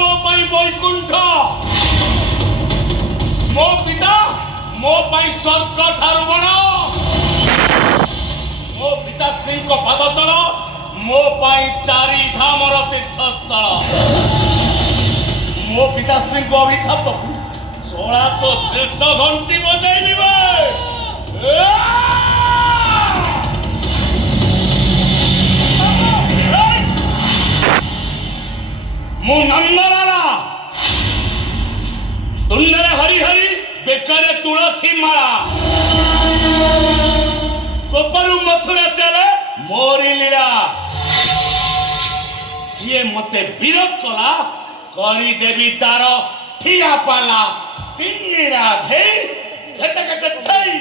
मो पाई बैकुंठ मो पिता मो पाई स्वर्ग ठारू बण मो पिता श्री को पदतल मो पाई चारि धामर तीर्थस्थल मो पिता श्री को अभिशाप सोला तो शीर्ष घंटी बजाई मु नंदलाला तुंडरे हरि हरि बेकारे तुलसी माला कोपरु मथुरा चले मोरी लीला ये मते विरोध कला करी देवी तार ठिया पाला तिन्नी राधे झटक थई